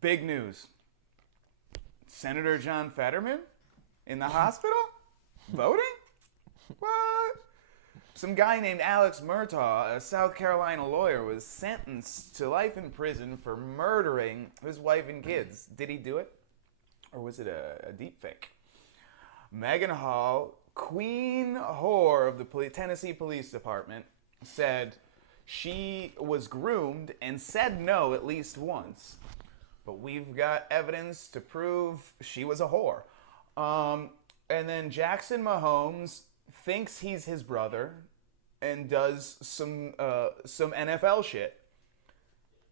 Big news. Senator John Fetterman in the hospital? Voting? What? Some guy named Alex Murtaugh, a South Carolina lawyer, was sentenced to life in prison for murdering his wife and kids. Did he do it? Or was it a deep fake? Megan Hall, queen whore of the Tennessee Police Department, said she was groomed and said no at least once. But we've got evidence to prove she was a whore. And then Jackson Mahomes thinks he's his brother and does some NFL shit.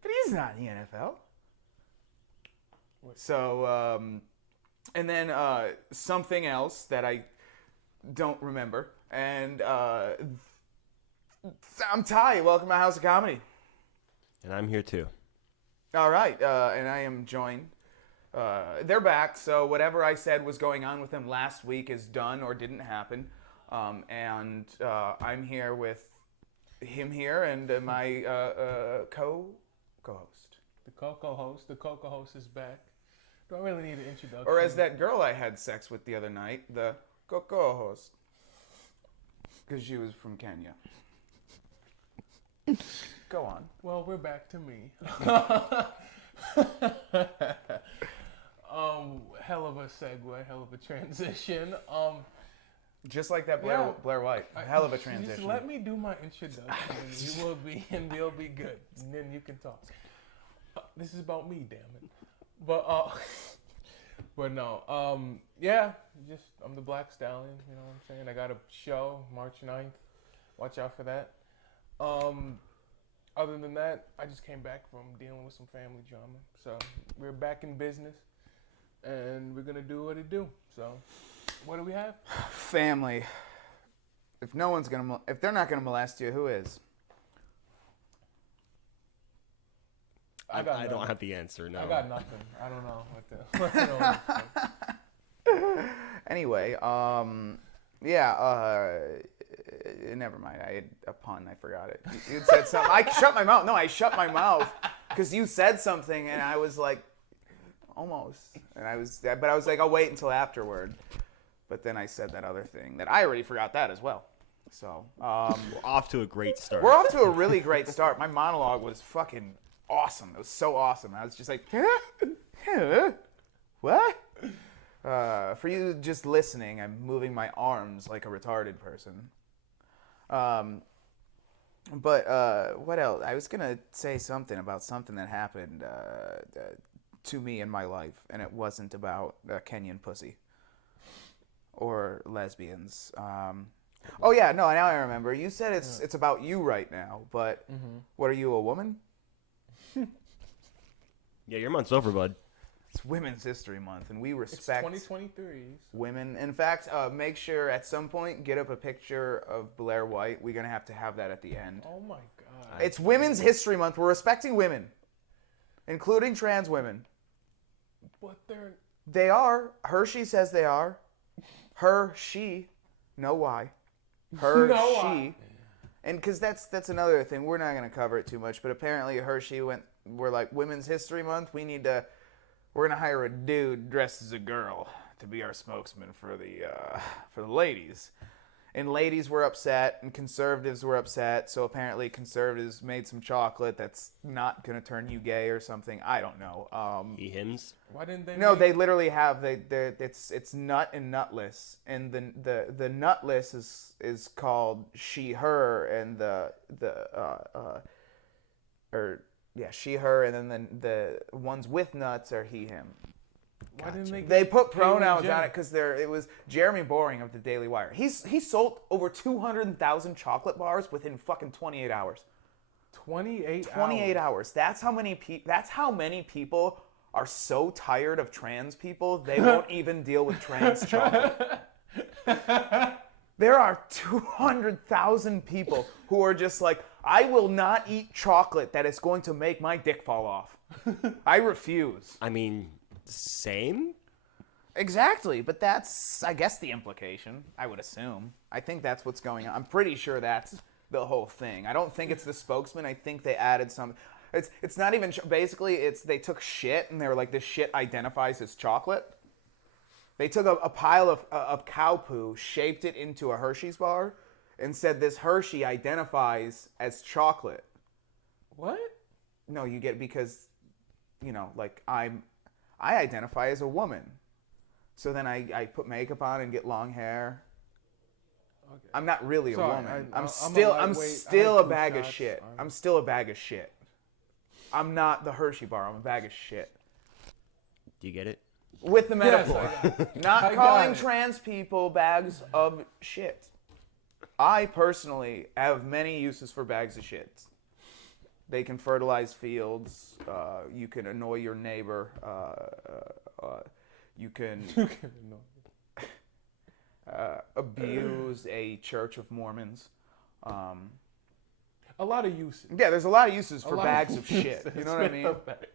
But he's not in the NFL. So, and then something else that I don't remember. And I'm Ty. Welcome to House of Comedy. And I'm here too. All right, and I am joined. They're back, so whatever I said was going on with them last week is done or didn't happen. And I'm here with him here and my co-host. The co-host is back. Do I really need an introduction? Or as that girl I had sex with the other night, the co-host. Because she was from Kenya. Go on. Well, we're back to me. Hell of a segue, hell of a transition. Just like that Blair White. Hell of a transition. Just let me do my introduction and you'll be good. And then you can talk. This is about me, damn it. But no. Yeah, I'm the Black Stallion, you know what I'm saying? I got a show March 9th. Watch out for that. Other than that, I just came back from dealing with some family drama. So we're back in business, and we're gonna do what it do. So, what do we have? Family. If they're not gonna molest you, who is? I don't have the answer. No, I got nothing. I don't know what the. Anyway, never mind. I had a pun. I forgot it. You said something. I shut my mouth. No, I shut my mouth because you said something, and I was like, almost. But I was like, I'll wait until afterward. But then I said that other thing that I already forgot that as well. So we're off to a great start. We're off to a really great start. My monologue was fucking awesome. It was so awesome. I was just like, what? For you just listening, I'm moving my arms like a retarded person. But what else? I was gonna say something about something that happened to me in my life, and it wasn't about Kenyan pussy or lesbians. Oh yeah, no, now I remember. You said it's about you right now, but what are you, a woman? Yeah, your month's over, bud. It's Women's History Month, and we respect 2023 women. In fact, make sure at some point get up a picture of Blair White. We're gonna have to have that at the end. Oh my God! It's Women's History Month. We're respecting women, including trans women. But they are. Hershey says they are. Her, she, no why. Her, no she. why. And because that's another thing. We're not gonna cover it too much, but apparently Hershey we're like, Women's History Month. We're gonna hire a dude dressed as a girl to be our spokesman for the ladies. And ladies were upset, and conservatives were upset. So apparently conservatives made some chocolate that's not gonna turn you gay or something. I don't know. Hims. Why didn't they? No, they literally have. It's nut and nutless, and the nutless is called she her, and she her, and then the ones with nuts are he him. Why didn't they put pronouns on it because it was Jeremy Boring of the Daily Wire. He sold over 200,000 chocolate bars within fucking 28 hours. 28 hours. That's how many people are so tired of trans people they won't even deal with trans chocolate. There are 200,000 people who are just like, I will not eat chocolate that is going to make my dick fall off. I refuse. I mean, same? Exactly, but that's, I guess, the implication, I would assume. I think that's what's going on. I'm pretty sure that's the whole thing. I don't think it's the spokesman. I think they added some... It's not even basically. It's they took shit and they were like, this shit identifies as chocolate. They took a pile of cow poo, shaped it into a Hershey's bar, and said this Hershey identifies as chocolate. What? No, you get because, like I identify as a woman. So then I put makeup on and get long hair. Okay. I'm not really a Sorry, woman. I'm I'm lightweight. still I a had bag 2 of shots. shit. I'm still a bag of shit. I'm not the Hershey bar. I'm a bag of shit. Do you get it? With the Yes, metaphor. I got it. Not I got calling it. trans people bags of shit. I personally have many uses for bags of shit. They can fertilize fields. You can annoy your neighbor. You can abuse a Church of Mormons. A lot of uses. Yeah, there's a lot of uses A for lot bags of shit. uses You know what I with mean? the bag.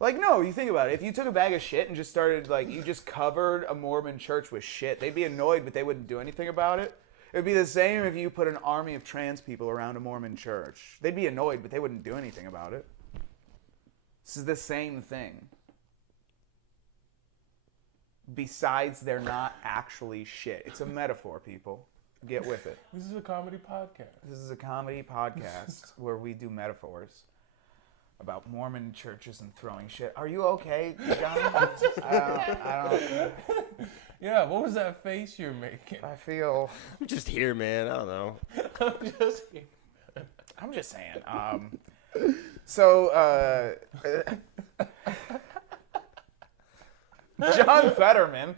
Like, no, you think about it. If you took a bag of shit and just started, like, you just covered a Mormon church with shit, they'd be annoyed, but they wouldn't do anything about it. It'd be the same if you put an army of trans people around a Mormon church. They'd be annoyed, but they wouldn't do anything about it. This is the same thing. Besides, they're not actually shit. It's a metaphor, people. Get with it. This is a comedy podcast. This is a comedy podcast where we do metaphors about Mormon churches and throwing shit. Are you okay, John? I don't. Yeah, what was that face you're making? I feel. I'm just here, man. I don't know. I'm just saying. So, John Fetterman.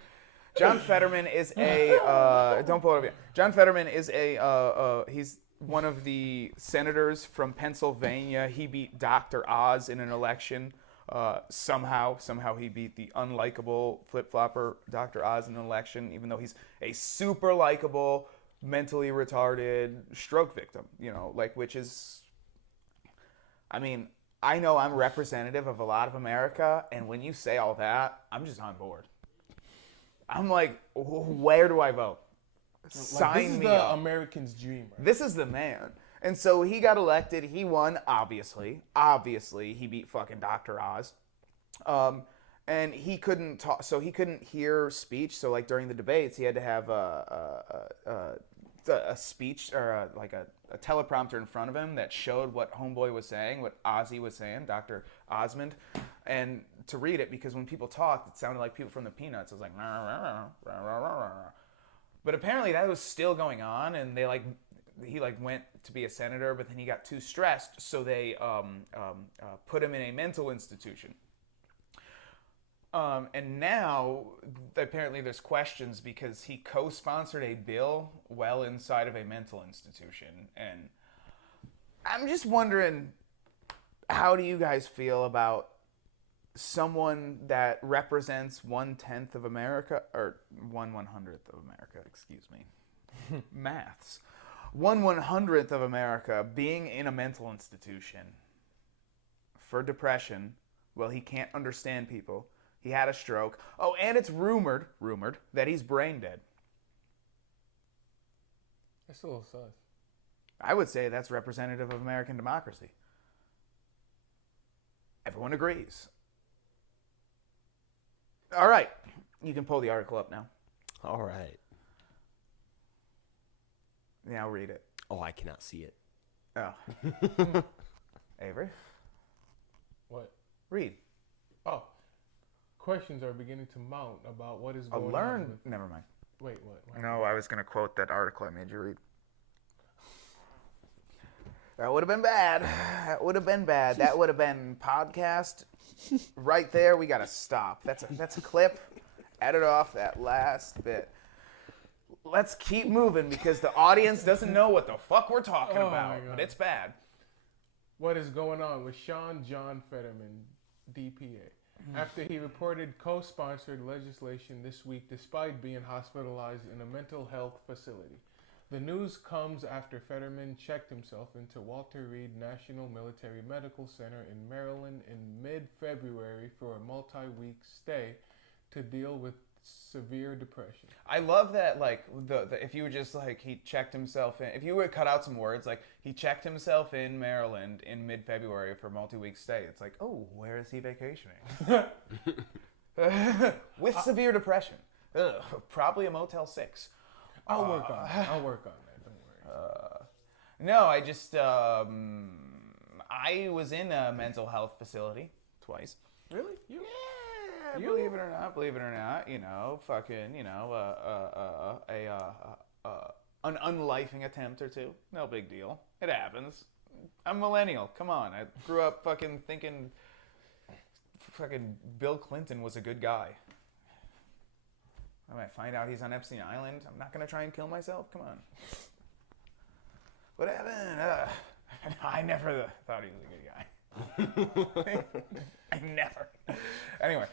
John Fetterman is a. Don't pull it up yet. John Fetterman is a. He's one of the senators from Pennsylvania. He beat Dr. Oz in an election. Somehow he beat the unlikable flip-flopper Dr. Oz in an election, even though he's a super likable, mentally retarded stroke victim, which is, I mean, I know I'm representative of a lot of America, and when you say all that, I'm just on board. I'm like, where do I vote? Sign this is me the up. American's dream, right? This is the man. And so he got elected. He won, obviously. Obviously, he beat fucking Dr. Oz. And he couldn't talk, so he couldn't hear speech. So, like, during the debates, he had to have a speech or a teleprompter in front of him that showed what Homeboy was saying, what Ozzy was saying, Dr. Osmond, and to read it, because when people talked, it sounded like people from the Peanuts. It was like, rah, rah, rah, rah, rah, rah, rah. But apparently that was still going on, and he went to be a senator, but then he got too stressed, so they put him in a mental institution. And now, apparently there's questions because he co-sponsored a bill well inside of a mental institution. And I'm just wondering, how do you guys feel about someone that represents 1/10 of America, or 1/100th of America, excuse me. Maths. 1/100th of America being in a mental institution for depression. Well, he can't understand people. He had a stroke. Oh, and it's rumored that he's brain dead. That's a little sus. I would say that's representative of American democracy. Everyone agrees. All right. You can pull the article up now. All right. Now read it. Oh, I cannot see it. Oh. Avery? What? Read. Oh. Questions are beginning to mount about what is going on with... Never mind. Wait, what? No, I was going to quote that article I made you read. That would have been bad. That would have been bad. That would have been podcast. Right there, we got to stop. That's a clip. Edit off that last bit. Let's keep moving because the audience doesn't know what the fuck we're talking about. But it's bad. What is going on with Sean John Fetterman, DPA? After he reported co-sponsored legislation this week despite being hospitalized in a mental health facility. The news comes after Fetterman checked himself into Walter Reed National Military Medical Center in Maryland in mid-February for a multi-week stay to deal with severe depression. I love that, like, the if you were just, like, he checked himself in. If you would cut out some words, like, he checked himself in Maryland in mid-February for a multi-week stay. It's like, oh, where is he vacationing? With severe depression. Ugh, probably a Motel 6. I'll work on that. Don't worry. No, I just, I was in a mental health facility twice. Really? Yeah, believe it or not, you know, fucking, you know, an unlifing attempt or two. No big deal. It happens. I'm a millennial. Come on. I grew up fucking thinking fucking Bill Clinton was a good guy. I might find out he's on Epstein Island. I'm not going to try and kill myself. Come on. What happened? I never thought he was a good guy. I never. Anyway.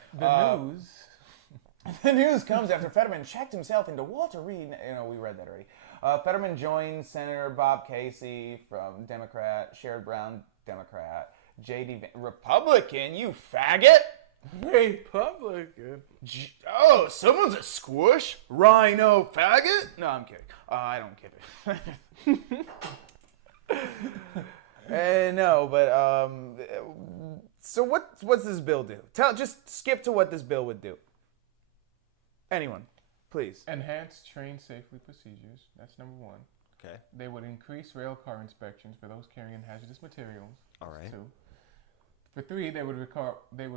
The news comes after Fetterman checked himself into Walter Reed. You know, we read that already. Fetterman joined Senator Bob Casey from Democrat, Sherrod Brown, Democrat, J.D. Republican, you faggot! Republican. Oh, someone's a squish? Rhino faggot? No, I'm kidding. I don't get it. No, but so what's this bill do? Just skip to what this bill would do. Anyone, please. Enhance train safely procedures. That's number one. Okay. They would increase rail car inspections for those carrying hazardous materials. All right. 2. For 3, they would require. Let me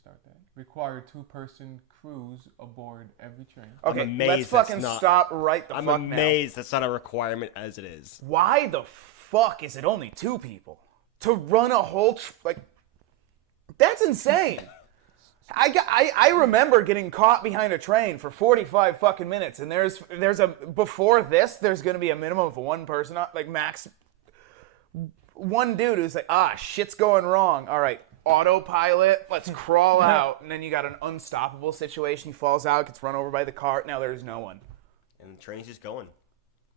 start that. Require 2-person crews aboard every train. Okay, amazed let's fucking that's not- stop right the I'm fuck now. amazed that's not a requirement as it is. Why the fuck is it only 2 people to run a whole that's insane. I remember getting caught behind a train for 45 fucking minutes, and there's before this there's gonna be a minimum of 1 person, like max 1 dude who's like, shit's going wrong. All right, autopilot, let's crawl out, and then you got an unstoppable situation. He falls out, gets run over by the cart. Now there's no one. And the train's just going.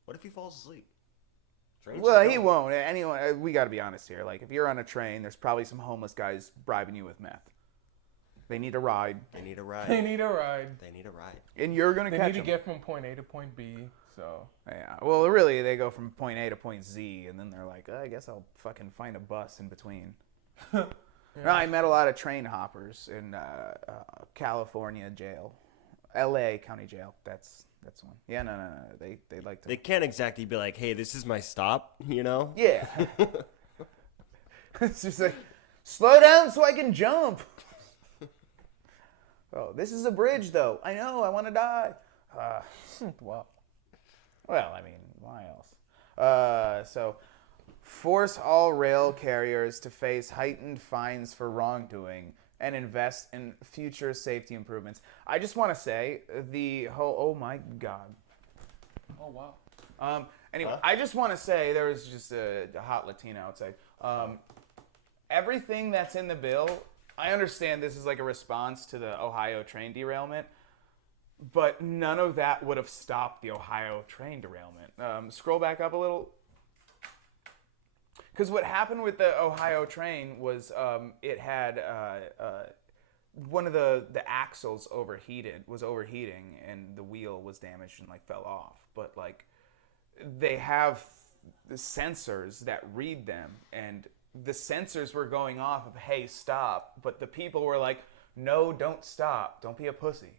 What if he falls asleep? Well, he won't. Anyone, we got to be honest here. Like, if you're on a train, there's probably some homeless guys bribing you with meth. They need a ride. They need a ride. They need a ride. And you're going to catch They need them. to get from point A to point B, so... Yeah, well, really, they go from point A to point Z, and then they're like, I guess I'll fucking find a bus in between. Yeah. No, I met a lot of train hoppers in California jail. L.A. County Jail. That's one. Yeah, no. They like to... They can't exactly be like, hey, this is my stop, you know? Yeah. It's just like, slow down so I can jump. Oh, this is a bridge, though. I know, I want to die. Wow. Well, I mean, why else? So, force all rail carriers to face heightened fines for wrongdoing and invest in future safety improvements. I just want to say, oh my God. Oh, wow. Anyway, I just want to say, there was just a hot Latina outside. Everything that's in the bill, I understand this is like a response to the Ohio train derailment, but none of that would have stopped the Ohio train derailment. Scroll back up a little. Because what happened with the Ohio train was it had one of the axles was overheating, and the wheel was damaged and like fell off. But like they have the sensors that read them, and the sensors were going off of, hey, stop. But the people were like, no, don't stop. Don't be a pussy.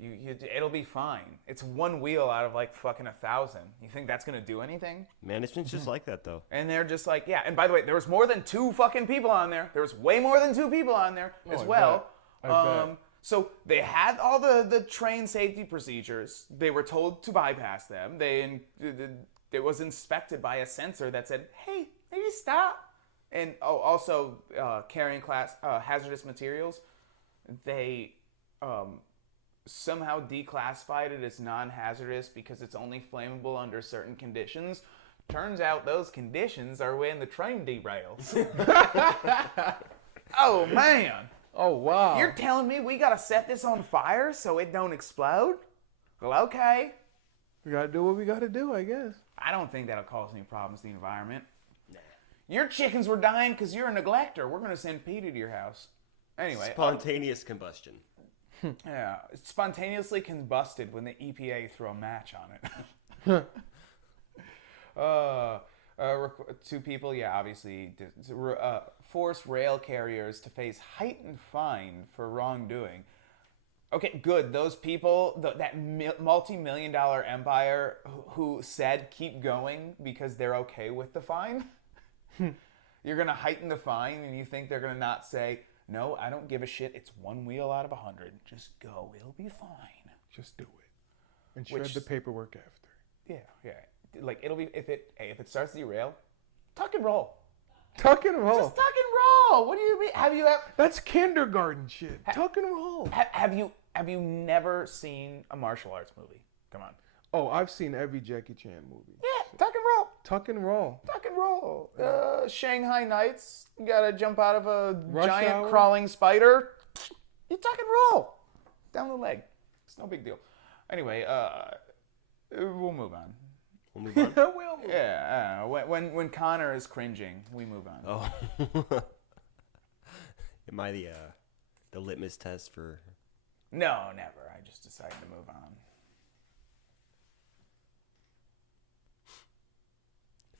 It'll be fine. It's 1 wheel out of like fucking 1,000. You think that's going to do anything? Management's just like that, though. And they're just like, yeah. And by the way, there was more than 2 fucking people on there. There was way more than 2 people on there as well. I bet. So they had all the train safety procedures. They were told to bypass them. It was inspected by a sensor that said, hey, maybe stop. And also carrying hazardous materials. They somehow declassified it as non-hazardous because it's only flammable under certain conditions. Turns out those conditions are when the train derails. Oh, man. Oh, wow. You're telling me we gotta set this on fire so it don't explode? Well, okay. We gotta do what we gotta do, I guess. I don't think that'll cause any problems to the environment. Nah. Your chickens were dying because you're a neglector. We're gonna send PETA to your house. Anyway. Spontaneous combustion. Yeah, it's spontaneously combusted when the EPA threw a match on it. Two people, yeah, obviously, force rail carriers to face heightened fine for wrongdoing. Okay, good. Those people, that multi-million-dollar empire who said keep going because they're okay with the fine. You're going to heighten the fine and you think they're going to not say, no, I don't give a shit. It's one wheel out of 100. Just go. It'll be fine. Just do it. And shred the paperwork after. Yeah. Like, it'll be, if it starts to derail, tuck and roll. Tuck and roll. Just tuck and roll. What do you mean? Have you ever... That's kindergarten shit. Tuck and roll. Have you never seen a martial arts movie? Come on. Oh, I've seen every Jackie Chan movie. Yeah, tuck and roll. Tuck and roll. Tuck and roll. Shanghai Nights. You gotta jump out of a giant Hour? crawling spider. You tuck and roll. Down the leg. It's no big deal. Anyway, we'll move on. We'll move on. We'll move. Yeah, when Connor is cringing, we move on. Oh. Am I the litmus test for... No, never. I just decided to move on.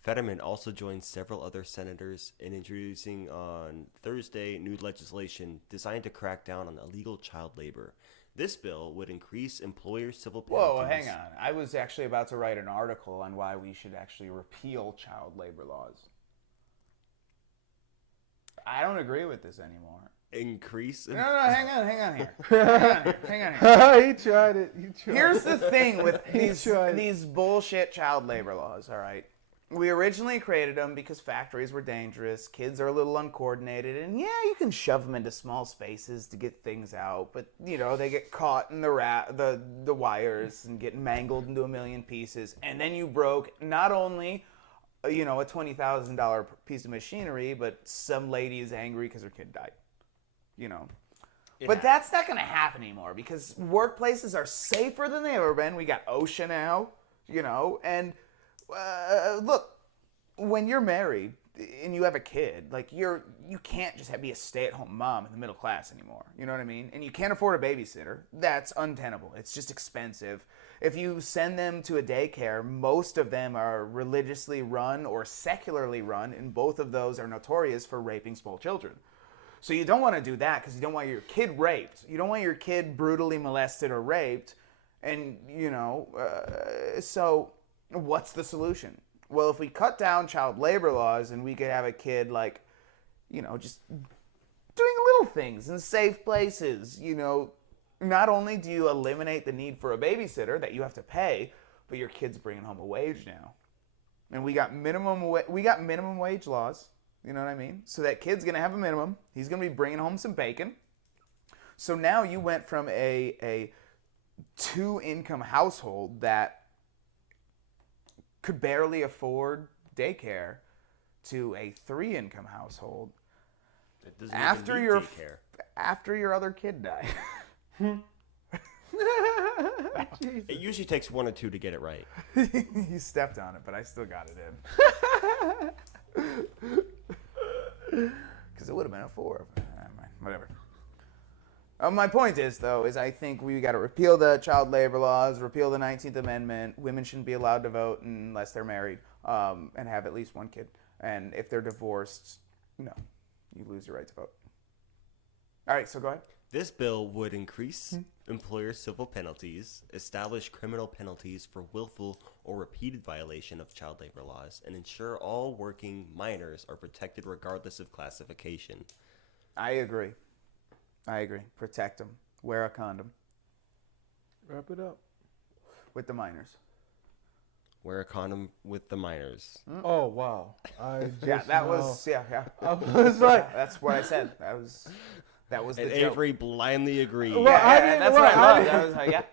Fetterman also joined several other senators in introducing on Thursday new legislation designed to crack down on illegal child labor. This bill would increase employers' civil penalties. Whoa, hang on. I was actually about to write an article on why we should actually repeal child labor laws. I don't agree with this anymore. Increase? No, hang on here. Hang on here. He tried it. Here's the thing with these bullshit child labor laws, all right? We originally created them because factories were dangerous, kids are a little uncoordinated, and yeah, you can shove them into small spaces to get things out, but, you know, they get caught in the wires and get mangled into a million pieces, and then you broke not only, you know, a $20,000 piece of machinery, but some lady is angry because her kid died, you know. But that's not going to happen anymore because workplaces are safer than they've ever been. We got OSHA now, you know, and... look, when you're married and you have a kid, like you can't just be a stay-at-home mom in the middle class anymore. You know what I mean? And you can't afford a babysitter. That's untenable. It's just expensive. If you send them to a daycare, most of them are religiously run or secularly run, and both of those are notorious for raping small children. So you don't want to do that because you don't want your kid raped. You don't want your kid brutally molested or raped. And, you know, so... What's the solution? Well, if we cut down child labor laws and we could have a kid, like, you know, just doing little things in safe places, you know, not only do you eliminate the need for a babysitter that you have to pay, but your kid's bringing home a wage now. And we got minimum wage laws, you know what I mean? So that kid's going to have a minimum. He's going to be bringing home some bacon. So now you went from a two-income household that could barely afford daycare to a three-income household after your other kid died. It usually takes one or two to get it right. You stepped on it, but I still got it in. Because it would have been a 4. Whatever. My point is, though, I think we got to repeal the child labor laws, repeal the 19th Amendment. Women shouldn't be allowed to vote unless they're married and have at least one kid. And if they're divorced, no, you lose your right to vote. All right, so go ahead. This bill would increase employer civil penalties, establish criminal penalties for willful or repeated violation of child labor laws, and ensure all working minors are protected regardless of classification. I agree. Protect them. Wear a condom. Wrap it up. With the minors. Wear a condom with the minors. Oh, wow. I was like... That's what I said. That was and the joke. Avery blindly agreed. Well, that's what I loved. I was like, yeah.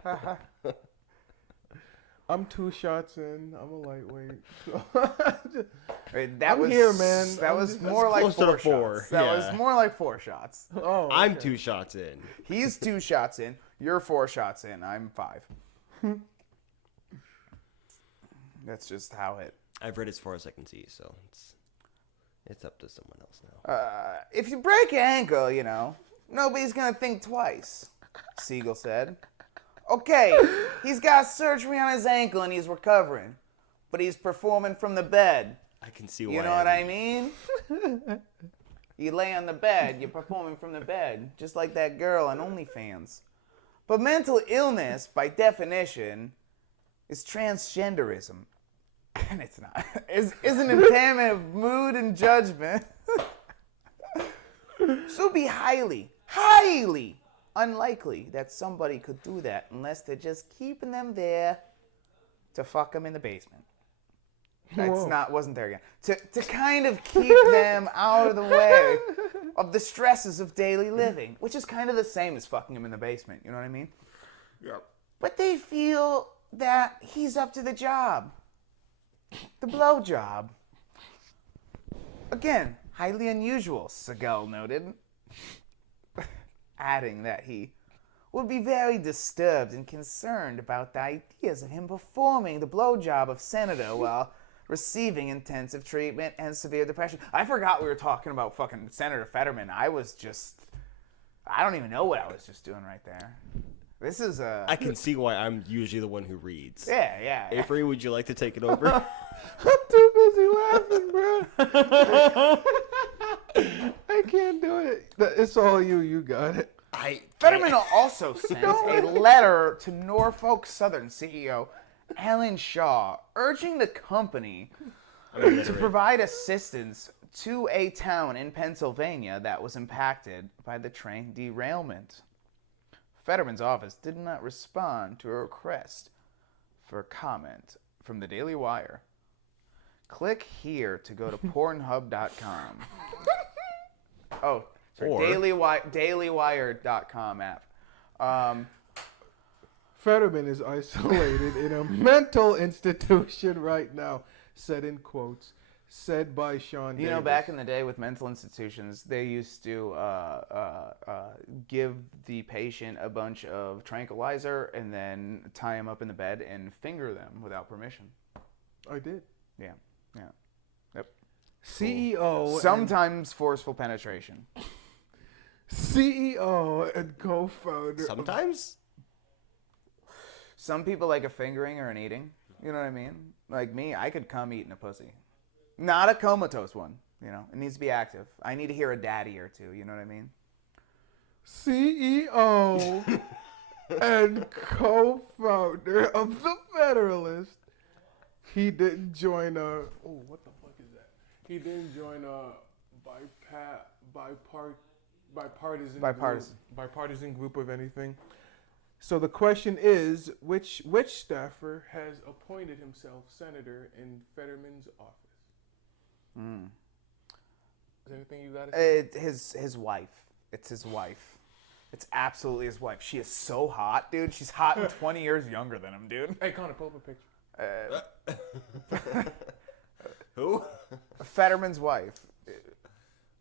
I'm 2 shots in. I'm a lightweight. I'm here, man. That was more like 4 to 4. shots. That was more like 4 shots. Oh, okay. I'm 2 shots in. He's 2 shots in. You're 4 shots in. I'm 5. That's just how it... I've read as far as I can see, so it's up to someone else now. If you break your ankle, you know, nobody's going to think twice. Siegel said. Okay, he's got surgery on his ankle and he's recovering, but he's performing from the bed. I can see why. You know what I mean? You lay on the bed, you're performing from the bed, just like that girl on OnlyFans. But mental illness, by definition, is transgenderism. And it's not. Is an impairment of mood and judgment. So it'd be highly unlikely that somebody could do that unless they're just keeping them there to fuck them in the basement. Wasn't there again. To kind of keep them out of the way of the stresses of daily living, which is kind of the same as fucking them in the basement, you know what I mean? Yep. But they feel that he's up to the job. The blow job. Again, highly unusual, Segal noted. Adding that he would be very disturbed and concerned about the ideas of him performing the blowjob of Senator while receiving intensive treatment and severe depression. I forgot we were talking about fucking Senator Fetterman. I don't even know what I was just doing right there. This is I can see why I'm usually the one who reads. Yeah. Avery, would you like to take it over? I'm too busy laughing, bro. I can't do it. It's all you. You got it. Fetterman also sent a letter to Norfolk Southern CEO Alan Shaw urging the company to provide assistance to a town in Pennsylvania that was impacted by the train derailment. Fetterman's office did not respond to a request for comment from the Daily Wire. Click here to go to Pornhub.com. Oh, sorry, Or- dailywire.com app. Fetterman is isolated in a mental institution right now, said in quotes, said by Sean You know, Davis. back in the day with mental institutions, they used to give the patient a bunch of tranquilizer and then tie them up in the bed and finger them without permission. I did. Yeah. CEO Sometimes forceful penetration. CEO and co-founder. Sometimes? Some people like a fingering or an eating. You know what I mean? Like me, I could come eating a pussy. Not a comatose one. You know, it needs to be active. I need to hear a daddy or two. You know what I mean? CEO and co-founder of the Federalist. He didn't join a. Oh, what the fuck is that? He didn't join a bipartisan group of anything. So the question is, which staffer has appointed himself senator in Fetterman's office? Is there anything you got to say? His wife. It's his wife. It's absolutely his wife. She is so hot, dude. She's hot and 20 years younger than him, dude. Hey, Connor, pull up a picture. Who? Fetterman's wife.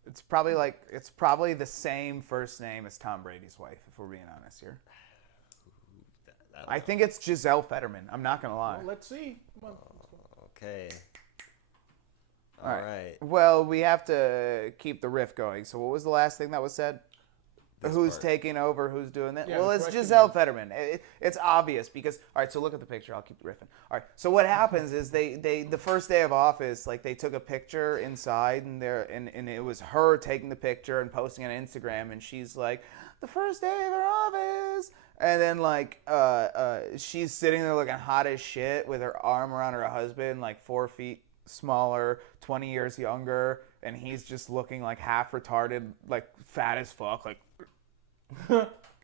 It's probably the same first name as Tom Brady's wife, if we're being honest here. I think it's Giselle Fetterman. I'm not gonna lie. Well, let's see. Come on. Okay. All right. Well, we have to keep the riff going. So what was the last thing that was said? This Who's part. taking over? Who's doing that? Yeah, Well, the it's question Giselle is- Fetterman. It's obvious because, all right, so look at the picture. I'll keep riffing. All right, so what happens is they the first day of office, like they took a picture inside and it was her taking the picture and posting on Instagram, and she's like, the first day of her office. And then like she's sitting there looking hot as shit with her arm around her husband, like 4 feet smaller, 20 years younger, and he's just looking like half retarded, like fat as fuck, like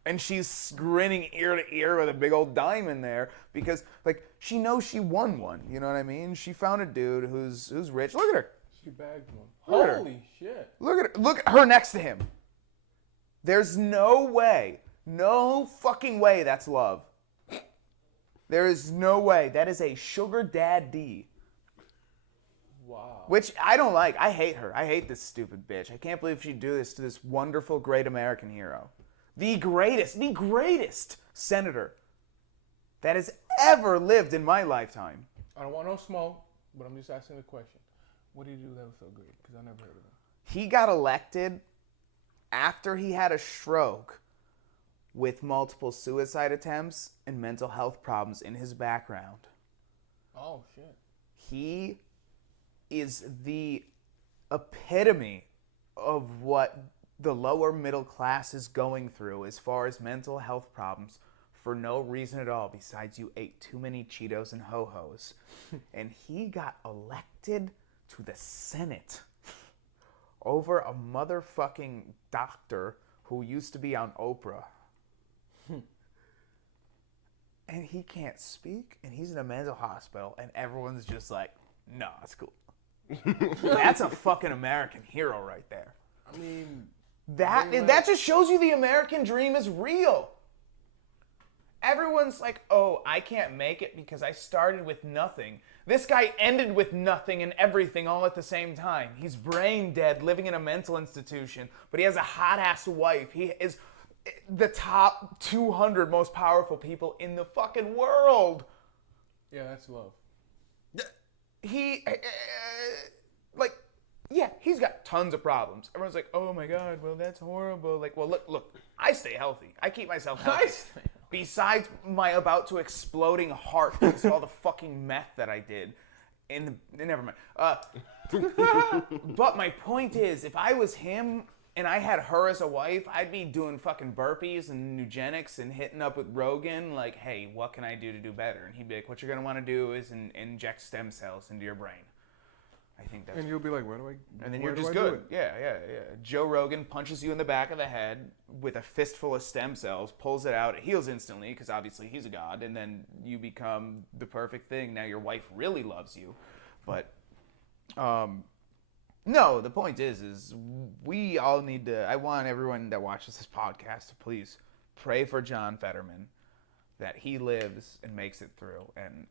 and she's grinning ear to ear with a big old diamond there because like she knows she won one, you know what I mean? She found a dude who's rich. Look at her. She bagged one. Look at her. Holy shit. Look at her. Look at her next to him. There's no way. No fucking way that's love. There is no way. That is a sugar daddy. Wow. Which I don't like. I hate her. I hate this stupid bitch. I can't believe she'd do this to this wonderful, great American hero. The greatest senator that has ever lived in my lifetime. I don't want no smoke, but I'm just asking the question. What did he do that was so great? Because I never heard of him. He got elected after he had a stroke with multiple suicide attempts and mental health problems in his background. Oh, shit. He is the epitome of what the lower middle class is going through as far as mental health problems for no reason at all besides you ate too many Cheetos and Ho-Hos. And he got elected to the Senate over a motherfucking doctor who used to be on Oprah. And he can't speak, and he's in a mental hospital, and everyone's just like, no, it's cool. That's a fucking American hero right there. I mean... That just shows you the American dream is real. Everyone's like, oh, I can't make it because I started with nothing. This guy ended with nothing and everything all at the same time. He's brain dead, living in a mental institution, but he has a hot-ass wife. He is the top 200 most powerful people in the fucking world. Yeah, that's love. He's got tons of problems. Everyone's like, oh my God, well, that's horrible. Like, well, look, I stay healthy. I keep myself healthy. Besides my about to exploding heart because of all the fucking meth that I did. Never mind. But my point is, if I was him and I had her as a wife, I'd be doing fucking burpees and eugenics and hitting up with Rogan like, hey, what can I do to do better? And he'd be like, what you're going to want to do is inject stem cells into your brain. I think that's... And you'll be like, where do I... And then you're just good. Yeah. Joe Rogan punches you in the back of the head with a fistful of stem cells, pulls it out, it heals instantly, because obviously he's a god, and then you become the perfect thing. Now your wife really loves you. But, no, the point is we all need to... I want everyone that watches this podcast to please pray for John Fetterman, that he lives and makes it through, and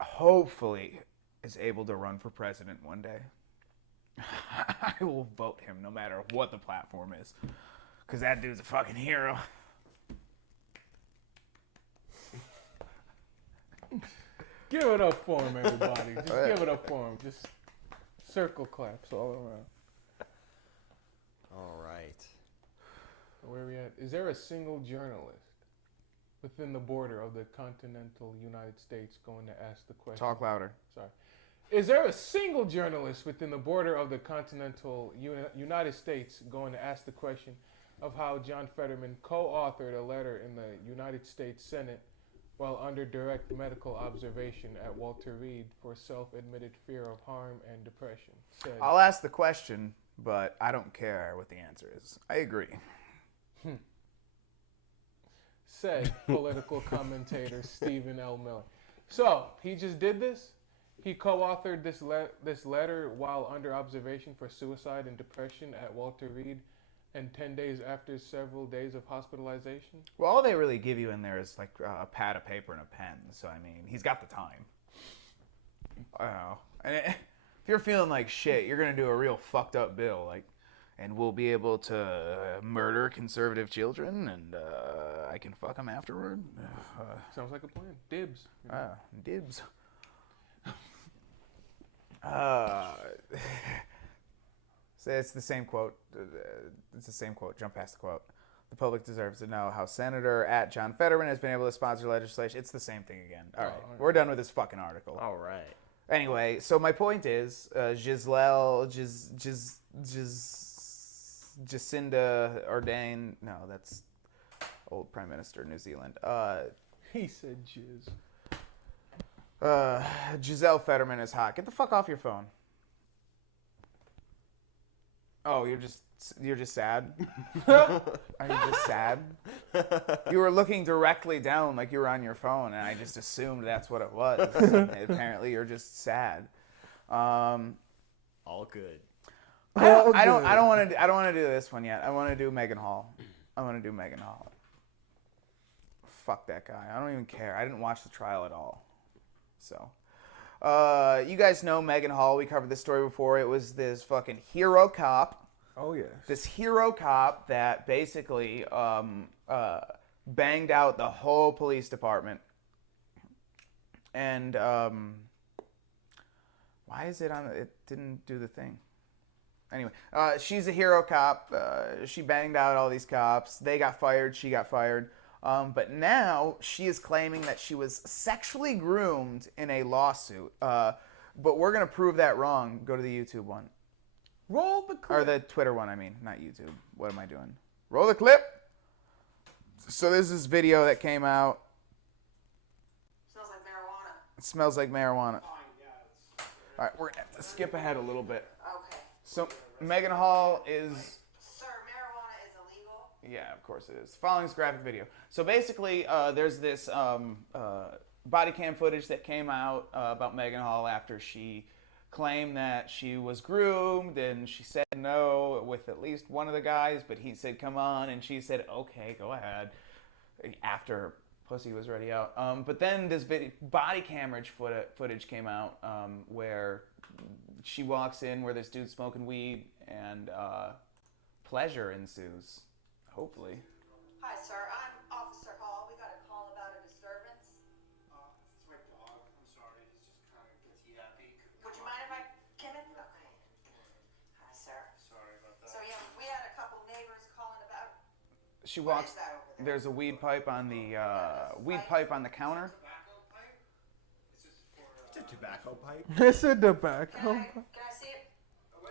hopefully is able to run for president one day. I will vote him no matter what the platform is. Because that dude's a fucking hero. Give it up for him, everybody. Just give it up for him. Just circle claps all around. All right. Where are we at? Is there a single journalist within the border of the continental United States going to ask the question? Talk louder. Sorry. Is there a single journalist within the border of the continental United States going to ask the question of how John Fetterman co-authored a letter in the United States Senate while under direct medical observation at Walter Reed for self-admitted fear of harm and depression? Said, I'll ask the question, but I don't care what the answer is. I agree. Said political commentator Stephen L. Miller. So, he just did this? He co-authored this letter while under observation for suicide and depression at Walter Reed, and 10 days after several days of hospitalization? Well, all they really give you in there is like a pad of paper and a pen. So, I mean, he's got the time. I don't know. And if you're feeling like shit, you're going to do a real fucked up bill. Like, and we'll be able to murder conservative children, and I can fuck them afterward. Sounds like a plan. Dibs. Dibs. So it's the same quote. It's the same quote. Jump past the quote. The public deserves to know how Senator John Fetterman has been able to sponsor legislation. It's the same thing again. All right. We're done with this fucking article. All right. Anyway, so my point is, Jacinda Ardern. No, that's old Prime Minister of New Zealand. He said jizz. Giselle Fetterman is hot. Get the fuck off your phone. Oh, you're just sad? Are you just sad? You were looking directly down like you were on your phone, and I just assumed that's what it was. Apparently, you're just sad. All good. I don't want to do this one yet. I want to do Megan Hall. Fuck that guy. I don't even care. I didn't watch the trial at all. So, you guys know Megan Hall. We covered this story before. It was this fucking hero cop. Oh, yes. This hero cop that basically banged out the whole police department. And why is it on? It didn't do the thing. Anyway, she's a hero cop. She banged out all these cops. They got fired. She got fired. But now she is claiming that she was sexually groomed in a lawsuit. But we're going to prove that wrong. Go to the YouTube one. Roll the clip. Or the Twitter one, I mean. Not YouTube. What am I doing? Roll the clip. So there's this video that came out. Smells like marijuana. It smells like marijuana. All right, we're going to have to skip ahead a little bit. Okay. So Megan Hall is... Sir, marijuana is illegal. Yeah, of course it is. Following this graphic video. So basically, there's this body cam footage that came out about Megan Hall after she claimed that she was groomed, and she said no with at least one of the guys, but he said, come on, and she said, okay, go ahead, after her pussy was already out. But then this body camera footage came out where she walks in where this dude's smoking weed, and pleasure ensues, hopefully. Hi, sir. I'm Officer Hall. We got a call about a disturbance. It's my dog. I'm sorry. He's just kind of gets yappy. Would you mind if I came in? Okay. Hi, sir. Sorry about that. So, yeah, we had a couple neighbors calling about... She What walks. is that over there? There's a weed pipe on the counter. Tobacco pipe? It's just for. It's a tobacco pipe. It's a tobacco. Can I see it?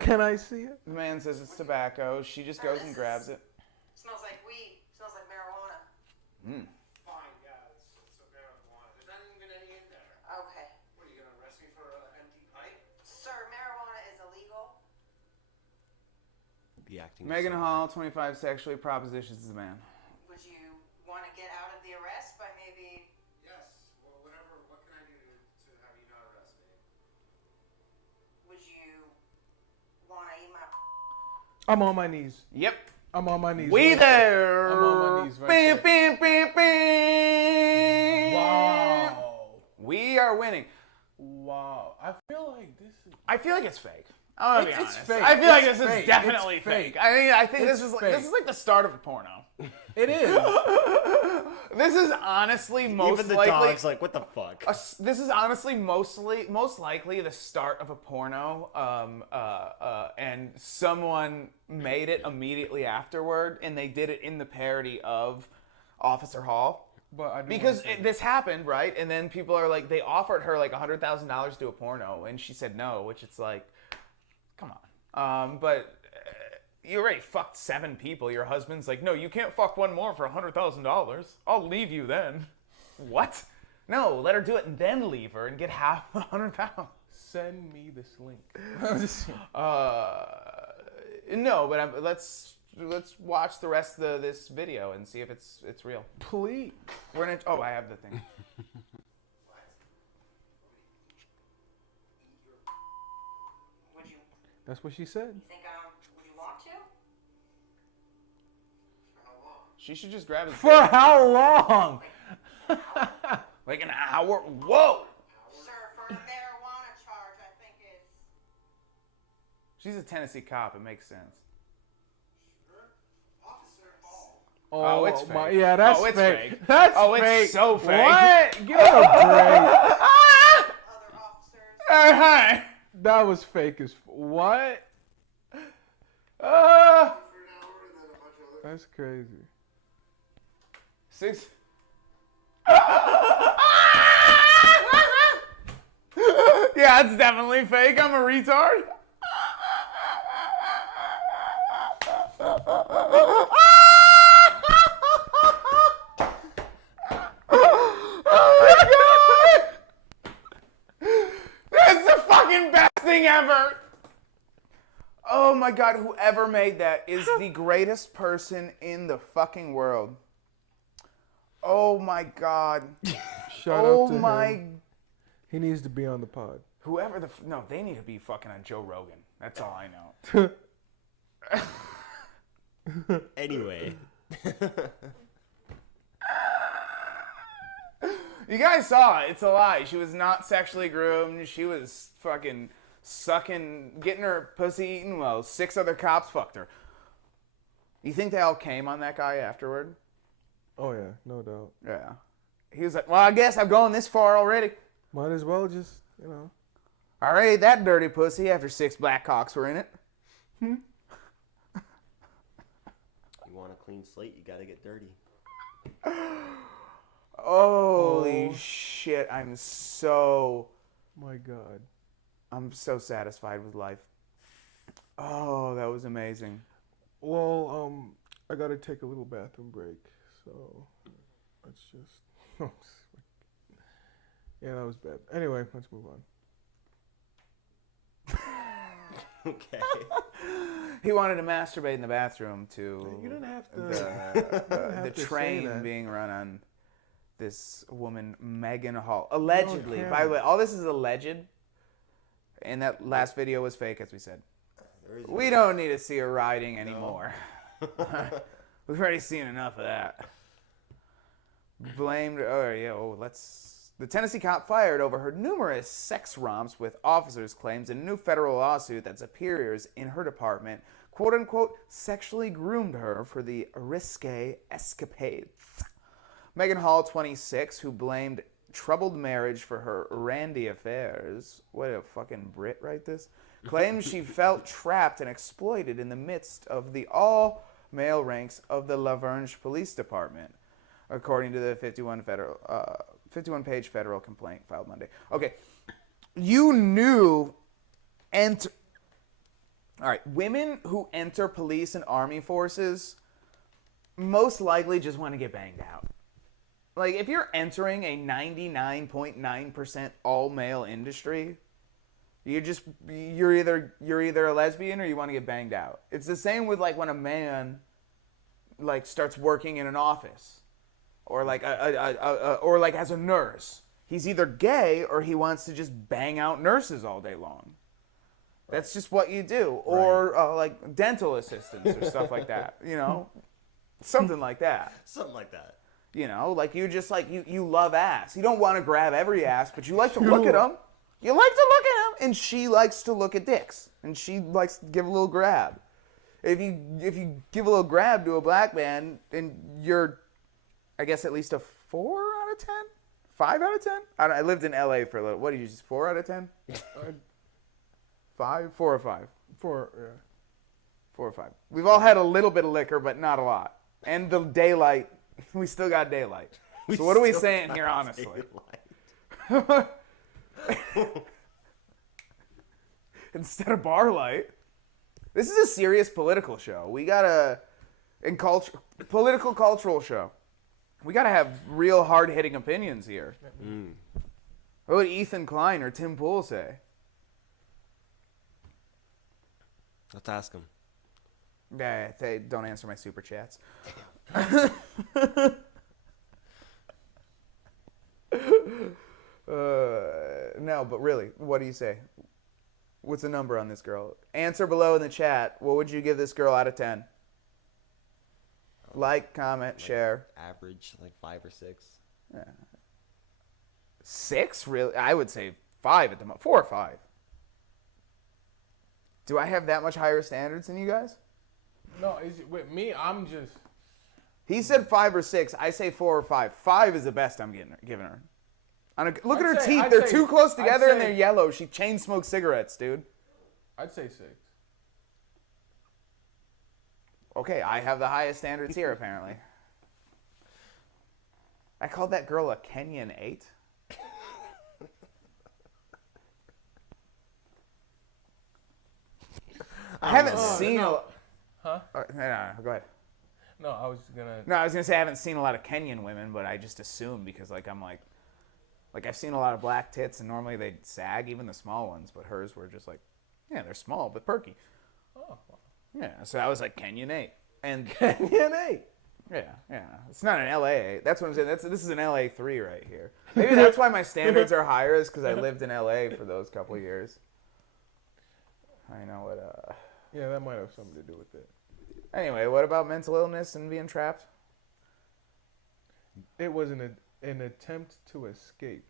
Can I see it? The man says it's tobacco. She just goes and grabs it. Smells like weed. Smells like marijuana. Fine, yeah, it's a marijuana. There's not even any in there. Okay. What, are you gonna arrest me for an empty pipe? Sir, marijuana is illegal. The acting. Megan Hall, 25, sexually propositions the man. Would you want to get out of the arrest by maybe... Yes. Well, whatever. What can I do to have you not arrest me? Would you want to eat my... I'm on my knees. Yep. I'm on my knees. We right there. I'm on my knees right Bam, there. bam, bam, bam. Wow. We are winning. Wow. I feel like this is... I feel like it's fake. I'm gonna be It's honest. fake. I feel like It's this fake. is definitely It's fake. fake. I mean, I think It's this fake. is like the start of a porno. It is. This is honestly most Even the likely. dog's like, what the fuck? This is honestly most likely the start of a porno, and someone made it immediately afterward, and they did it in the parody of Officer Hall. But I do Because wanna say this happened, right? And then people are like, they offered her like $100,000 to do a porno, and she said no, which it's like, come on. But you already fucked 7 people. Your husband's like, no, you can't fuck one more for $100,000. I'll leave you then. What? No, let her do it and then leave her and get half the $100,000. send me this link. I'm just kidding. No, but let's watch the rest of this video and see if it's real. Please. We're gonna. Oh, I have the thing. Would you That's what she said. think would you want to? How long? She should just grab his. For how long? Like an hour. Whoa. Sir, for a marijuana charge, I think it's... She's a Tennessee cop. It makes sense. Officer Hall. Oh, it's my, fake. yeah, that's Oh, it's fake. fake. That's Oh, it's fake. so fake. What? Give it a break. Other officers... Hi. That was fake as what? For an hour and then a bunch of other. That's crazy. 6. Yeah, it's definitely fake. I'm a retard. Oh my god! That's the fucking best thing ever! Oh my god, whoever made that is the greatest person in the fucking world. Oh my god. Shout Oh out to my... him. He needs to be on the pod. Whoever the... No, they need to be fucking on Joe Rogan. That's all I know. Anyway. You guys saw it. It's a lie. She was not sexually groomed. She was fucking sucking, getting her pussy eaten while 6 other cops fucked her. You think they all came on that guy afterward? Oh yeah, no doubt. Yeah. He was like, well, I guess I've gone this far already. Might as well just, I already ate that dirty pussy after 6 black cocks were in it. You want a clean slate, you gotta get dirty. Holy Oh. shit! I'm so My God. satisfied with life. Oh, that was amazing. Well, I gotta take a little bathroom break, so let's just. Yeah, that was bad. Anyway, let's move on. Okay. He wanted to masturbate in the bathroom to You don't have to. the to say train that. being run on this woman, Megan Hall. Allegedly. have By the way, it. all this is alleged. And that last video was fake, as we said. There is We don't need to see her riding anymore. We've already seen enough of that. Blamed. Oh, yeah. Oh, let's. The Tennessee cop fired over her numerous sex romps with officers' claims in a new federal lawsuit that superiors in her department, quote unquote, sexually groomed her for the risque escapades. Megan Hall, 26, who blamed troubled marriage for her randy affairs. What a fucking Brit write this? Claims she felt trapped and exploited in the midst of the all-male ranks of the La Vergne Police Department, according to the 51-page federal complaint filed Monday. Okay, you knew all right, women who enter police and army forces most likely just want to get banged out. Like, if you're entering a 99.9% all-male industry, you're either a lesbian or you want to get banged out. It's the same with like when a man like starts working in an office or like or like as a nurse. He's either gay or he wants to just bang out nurses all day long. That's just what you do. Or like dental assistants or stuff like that, you know? Something like that. Something like that. You know, like you just like you love ass. You don't want to grab every ass, but you like to look at them. You like to look at them, and she likes to look at dicks, and she likes to give a little grab. If you give a little grab to a black man, and you're, I guess at least a 4 out of 10, 5 out of 10. I lived in LA for a little. What did you just 4 out of 10? 5, 4 or 5. 4, yeah. 4 or 5. We've all had a little bit of liquor, but not a lot. And the daylight. We still got daylight. So what are we saying here, honestly? Instead of bar light. This is a serious political show. We gotta, political cultural show. We gotta have real hard-hitting opinions here. What would Ethan Klein or Tim Pool say? Let's ask him. Nah, they don't answer my super chats. No, but really, what do you say? What's the number on this girl? Answer below in the chat. What would you give this girl out of 10? Like, comment, share. Average, like 5 or 6. 6? Really? I would say 5 at the most. 4 or 5. Do I have that much higher standards than you guys? No, with me, I'm just. He said 5 or 6. I say 4 or 5. 5 is the best I'm giving her. Look at her teeth. They're too close together and they're yellow. She chain smokes cigarettes, dude. I'd say 6. Okay, I have the highest standards here, apparently. I called that girl a Kenyan 8. I haven't seen a... Huh? No, go ahead. No, I was gonna. No, I was gonna say I haven't seen a lot of Kenyan women, but I just assume because like I'm like I've seen a lot of black tits and normally they sag, even the small ones, but hers were just like, yeah, they're small but perky. Oh. Yeah, so I was like Kenyan 8. And Kenyan 8. yeah. It's not an LA 8. That's what I'm saying. This is an LA 3 right here. Maybe that's why my standards are higher, is because I lived in LA for those couple of years. I know what. Yeah, that might have something to do with it. Anyway, what about mental illness and being trapped? It was an attempt to escape,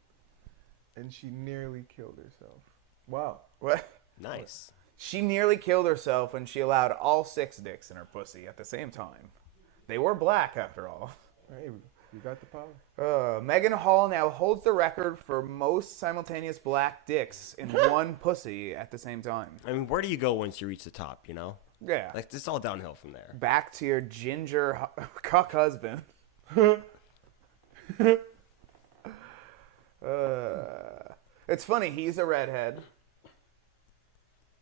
and she nearly killed herself. Wow. What? Nice. She nearly killed herself when she allowed all 6 dicks in her pussy at the same time. They were black, after all. Hey, You got the power. Megan Hall now holds the record for most simultaneous black dicks in one pussy at the same time. I mean, where do you go once you reach the top, you know? Yeah. Like, it's all downhill from there. Back to your ginger cuck husband. It's funny, he's a redhead.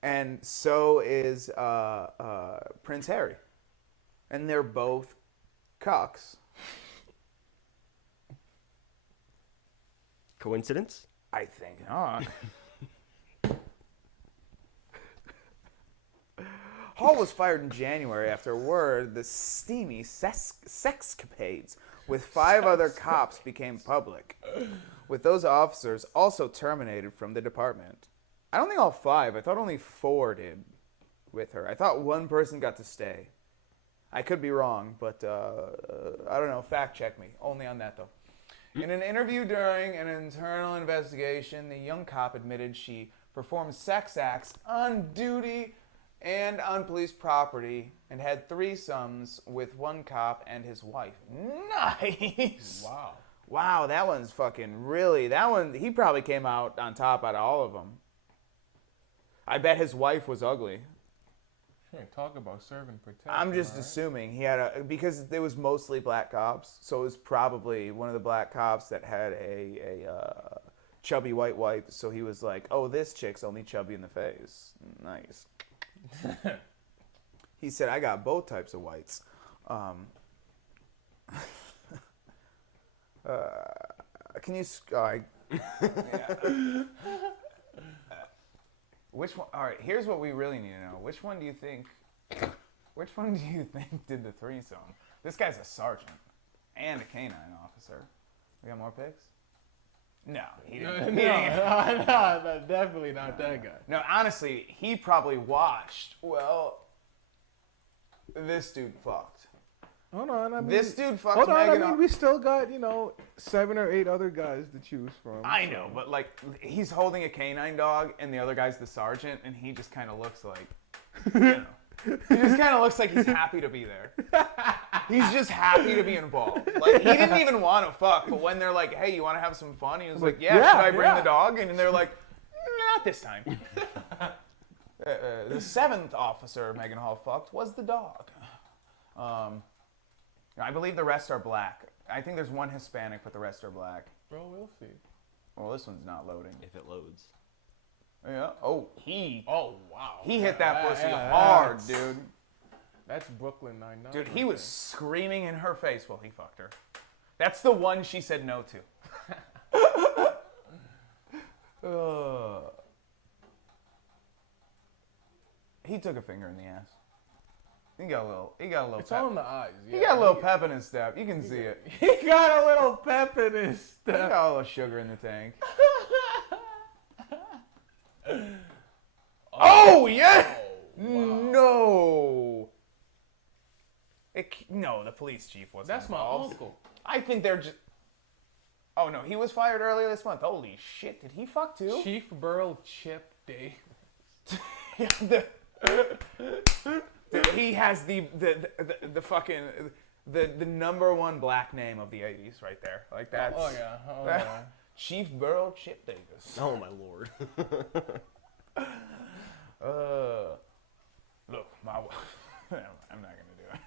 And so is Prince Harry. And they're both cucks. Coincidence? I think not. Hall was fired in January after word the steamy sexcapades with 5 other cops became public, with those officers also terminated from the department. I don't think all 5. I thought only 4 did with her. I thought one person got to stay. I could be wrong, but I don't know. Fact check me. Only on that, though. In an interview during an internal investigation, the young cop admitted she performed sex acts on duty and on police property and had threesomes with one cop and his wife. Nice! Wow. Wow, that one's fucking really... That one, he probably came out on top out of all of them. I bet his wife was ugly. Talk about serving protection. I'm just all right? assuming he had a... Because it was mostly black cops, so it was probably one of the black cops that had a chubby white wife, so he was like, oh, this chick's only chubby in the face. Nice. He said, I got both types of whites. Can you... yeah. Which one? All right, here's what we really need to know. Which one do you think did the threesome? This guy's a sergeant and a canine officer. We got more pics? No, he didn't. No, definitely not that guy. No, honestly, he probably watched. Well, this dude fucked. Hold on, I mean, This dude fucked hold on, Megan. I mean, we still got 7 or 8 other guys to choose from. I know, but like, he's holding a canine dog, and the other guy's the sergeant, and he just kind of looks like, he just kind of looks like he's happy to be there. He's just happy to be involved. Like, he didn't even want to fuck, but when they're like, "Hey, you want to have some fun?" He was like, "Yeah, should I bring the dog?" And they're like, "Not this time." The 7th officer Megan Hall fucked was the dog. I believe the rest are black. I think there's one Hispanic, but the rest are black. Bro, we'll see. Well, this one's not loading. If it loads. Yeah. Oh, he wow. he hit that pussy yeah, hard, that's- dude. That's Brooklyn Nine-Nine. Dude, he right was screaming in her face while he fucked her. That's the one she said no to. He took a finger in the ass. He got a little there. It's all in the eyes. Yeah. He got a little pep in his step. You can see it. He got a little pep in his He step. got a little sugar in the tank. Oh, yeah! No! No, the police chief wasn't That's my involved. uncle. I think they're just... Oh, no, he was fired earlier this month. Holy shit, did he fuck too? Chief Burl Chip Day. He has the fucking... The number one black name of the 80s right there. Like, that's... Oh, yeah. Oh, yeah. Chief Burl Chip Davis. Oh, my lord. Look, my I'm not gonna do it.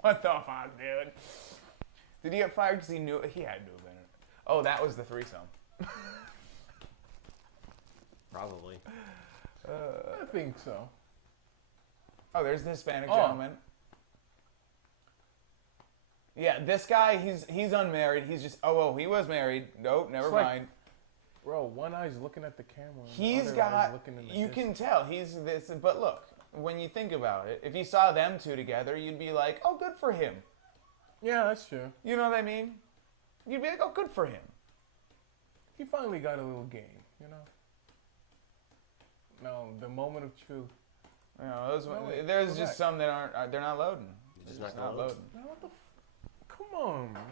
What the fuck, dude? Did he get fired because he knew he had to have been it? Oh, that was the threesome. Probably. I think so. Oh, there's the Hispanic gentleman. Yeah, this guy, he's unmarried. He's just he was married. Nope, never It's like- mind. Bro, one eye's looking at the camera. And He's the other eye's got, looking in the you distance. can tell he's this, but look, when you think about it, if you saw them two together, you'd be like, oh, good for him. Yeah, that's true. You know what I mean? You'd be like, oh, good for him. He finally got a little game, No, the moment of truth. You know, wait, there's go just back. some that aren't, they're not loading. Just They're just not not loading. loading. Man, what the come on, man.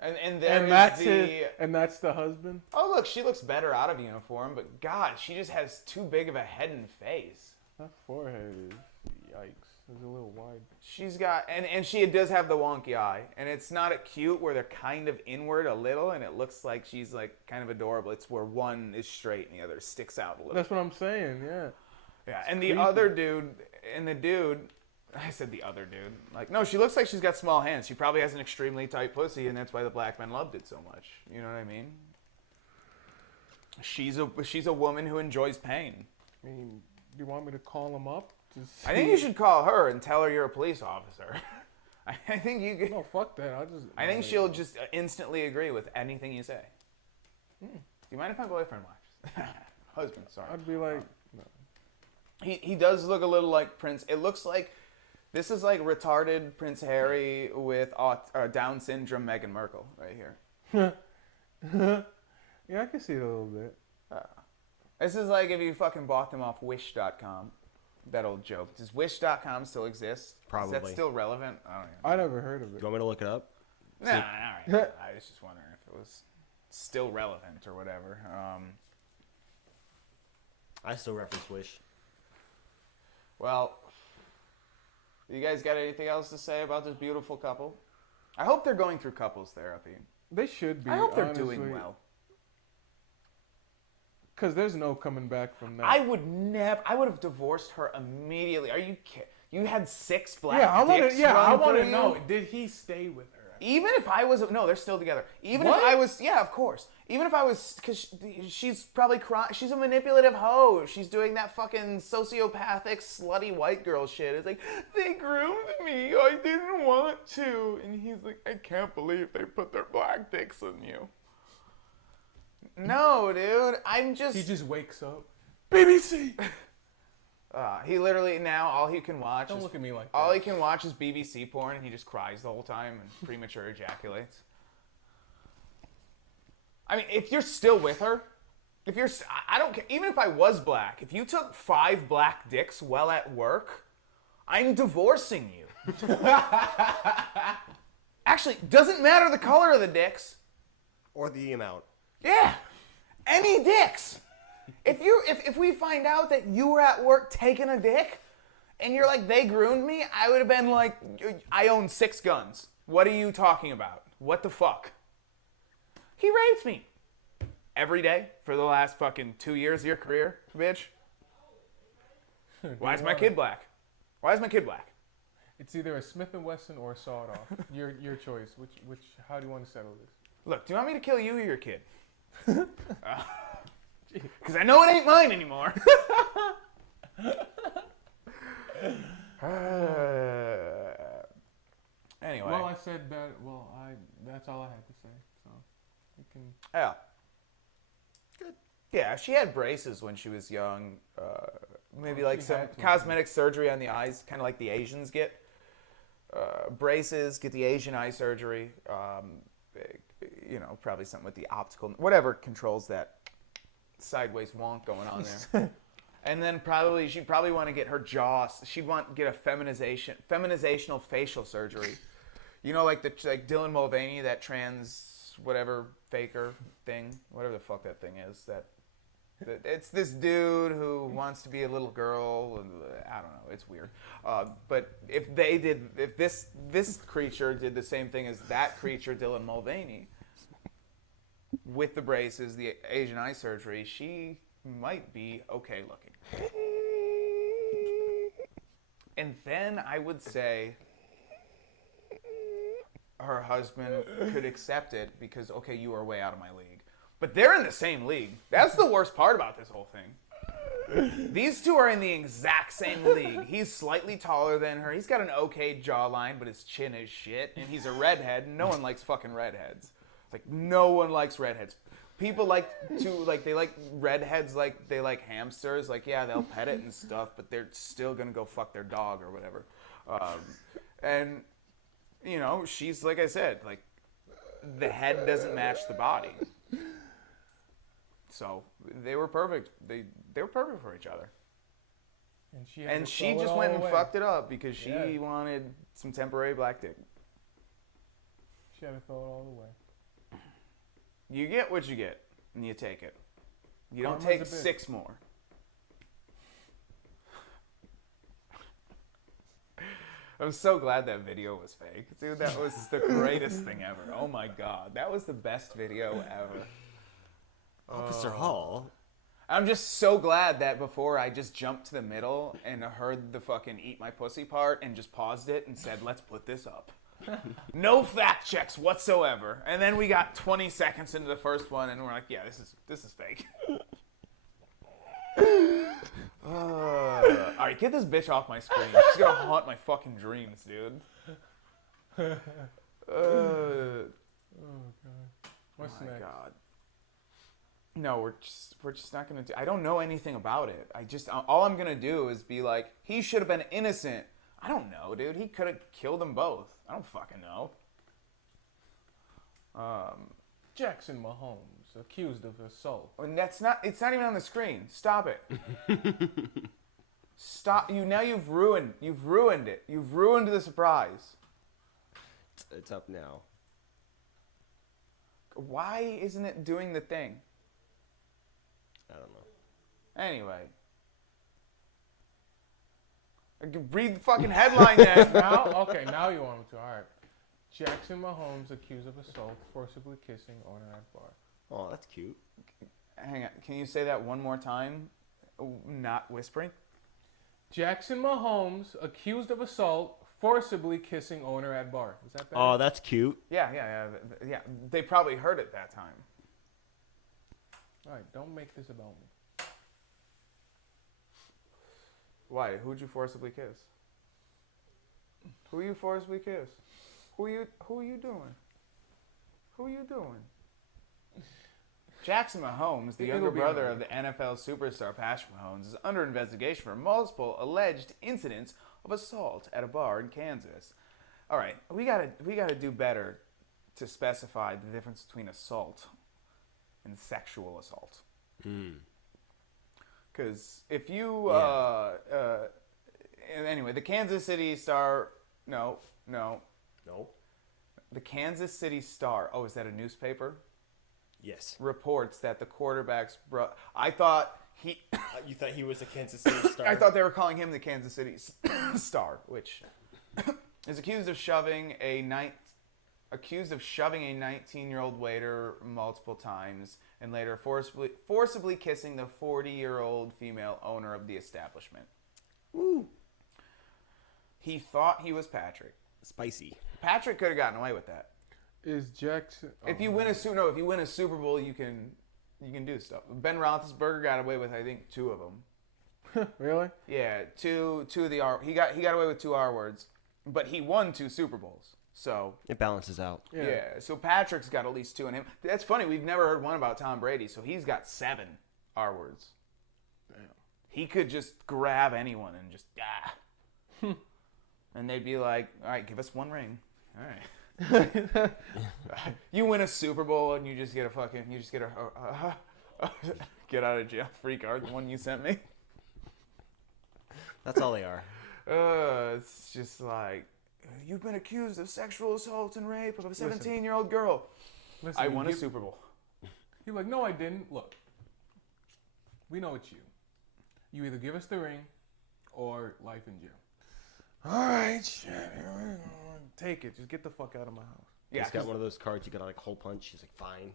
And there And is that's the, it. And that's the husband. oh, look, she looks better out of uniform, but God, she just has too big of a head and face. That forehead is Yikes. It's a little wide. She's got, and she does have the wonky eye, and it's not acute where they're kind of inward a little, and it looks like she's like kind of adorable. It's where one is straight and the other sticks out a little. That's what I'm saying, yeah. Yeah, and the creepy. other dude, I said the other dude. Like, no, she looks like she's got small hands. She probably has an extremely tight pussy, and that's why the black men loved it so much. You know what I mean? She's a woman who enjoys pain. I mean, do you want me to call him up? I think you should call her and tell her you're a police officer. I think you could. No, fuck that. I think she'll just instantly agree with anything you say. Do you mind if my boyfriend watches? Husband, sorry. I'd be like, no. He does look a little like Prince. It looks like this is like retarded Prince Harry with Down syndrome Meghan Markle right here. Yeah, I can see it a little bit. This is like if you fucking bought them off Wish.com. That old joke. Does Wish.com still exist? Probably. Is that still relevant? I don't know. I never heard of You it. want me to look it up? Nah, all right. I was just wondering if it was still relevant or whatever. I still reference Wish. Well, you guys got anything else to say about this beautiful couple? I hope they're going through couples therapy. They should be. I hope they're honestly, doing well. Because there's no coming back from that. I would have divorced her immediately. Are you kidding? You had 6 black I want dicks to. Yeah, I run want through to you? know. Did he stay with her? Even if I was, no, they're still together. Even What? if I was, yeah, of course. Even if I was, because she's probably crying. She's a manipulative hoe. She's doing that fucking sociopathic, slutty white girl shit. It's like, they groomed me. I didn't want to. And he's like, I can't believe they put their black dicks in you. No, dude. I'm just. He just wakes up. BBC. He literally now all he can watch. Don't is, look at me like all that. he can watch is BBC porn, and he just cries the whole time and premature ejaculates. I mean, if you're still with her, if you're, I don't care. Even if I was black, if you took 5 black dicks while at work, I'm divorcing you. Actually, doesn't matter the color of the dicks. Or the amount. Yeah, any dicks. If we find out that you were at work taking a dick, and you're like, they groomed me, I would have been like, I own 6 guns. What are you talking about? What the fuck? He raped me. Every day for the last fucking 2 years of your career, bitch. Why is my kid black? Why is my kid black? It's either a Smith & Wesson or a sawed-off. Your choice. Which? How do you want to settle this? Look, do you want me to kill you or your kid? Because I know it ain't mine anymore. Anyway. Well, I said that. Well, that's all I had to say. So you can. Yeah. Good. Yeah, she had braces when she was young. Maybe like she some had to. cosmetic surgery on the eyes, kind of like the Asians get. Braces, get the Asian eye surgery. Probably something with the optical, whatever controls that sideways wonk going on there. And then she'd probably want to get her jaw. She'd want to get a feminizational facial surgery. You know, like Dylan Mulvaney, that trans whatever faker thing, whatever the fuck that thing is. It's this dude who wants to be a little girl. I don't know. It's weird. But if this creature did the same thing as that creature, Dylan Mulvaney, with the braces, the Asian eye surgery, she might be okay looking. And then I would say her husband could accept it because, okay, you are way out of my league. But they're in the same league. That's the worst part about this whole thing. These two are in the exact same league. He's slightly taller than her. He's got an okay jawline, but his chin is shit. And he's a redhead. And no one likes fucking redheads. Like, no one likes redheads. People they like redheads like they like hamsters. Like, yeah, they'll pet it and stuff, but they're still gonna go fuck their dog or whatever. And, she's, like I said, like, the head doesn't match the body. So they were perfect. They were perfect for each other. And she just went and fucked it up because she wanted some temporary black dick. She had to throw it all away. You get what you get, and you take it. You don't Karma's take a bitch. 6 more. I'm so glad that video was fake. Dude, that was the greatest thing ever. Oh my god. That was the best video ever. Officer Hall. I'm just so glad that before I just jumped to the middle and heard the fucking eat my pussy part and just paused it and said, let's put this up. No fact checks whatsoever. And then we got 20 seconds into the first one and we're like, yeah, this is fake. Alright, get this bitch off my screen. She's gonna haunt my fucking dreams, dude. Oh god. What's My next? God. No, we're just not gonna do. I don't know anything about it. All I'm gonna do is be like, he should have been innocent. I don't know, dude. He could have killed them both. I don't fucking know. Jackson Mahomes accused of assault. And it's not even on the screen. Stop it. Stop. You've ruined it. You've ruined the surprise. It's up now. Why isn't it doing the thing? I don't know. Anyway. I can read the fucking headline then. Now you want him to. All right. Jackson Mahomes accused of assault, forcibly kissing owner at bar. Oh, that's cute. Hang on. Can you say that one more time? Not whispering? Jackson Mahomes accused of assault, forcibly kissing owner at bar. Is that better? Oh, that's cute. Yeah. They probably heard it that time. All right, don't make this about me. Why? Who'd you forcibly kiss? Who you forcibly kiss? Who you doing? Who you doing? Jackson Mahomes, the younger brother of the NFL superstar Patrick Mahomes, is under investigation for multiple alleged incidents of assault at a bar in Kansas. All right, we gotta do better to specify the difference between assault and sexual assault. Because if you anyway, the Kansas City Star, no, the Kansas City Star. Oh, is that a newspaper? Yes. Reports that the quarterback's I thought he. You thought he was a Kansas City Star? I thought they were calling him the Kansas City Star, which is accused of shoving a 19-year-old waiter multiple times and later forcibly kissing the 40-year-old female owner of the establishment. Woo. He thought he was Patrick. Spicy. Patrick could have gotten away with that. Is Jackson? If you win a Super Bowl, you can do stuff. Ben Roethlisberger got away with I think 2 of them. Really? Yeah, two of the R. He got away with 2 R words, but he won 2 Super Bowls. So It balances out. yeah. So Patrick's got at least 2 in him. That's funny. We've never heard one about Tom Brady, so he's got 7 R words. Damn. He could just grab anyone and just and they'd be like, "All right, give us 1 ring." All right. You win a Super Bowl and you just get a get out of jail free card, the one you sent me. That's all they are. It's just like, you've been accused of sexual assault and rape of a 17-year-old girl. Listen, I won a Super Bowl. You're like, no, I didn't. Look, we know it's you. You either give us the ring or life in jail. All right, shit. Take it. Just get the fuck out of my house. Yeah, He's got one of those cards you got like hole punch. He's like, fine.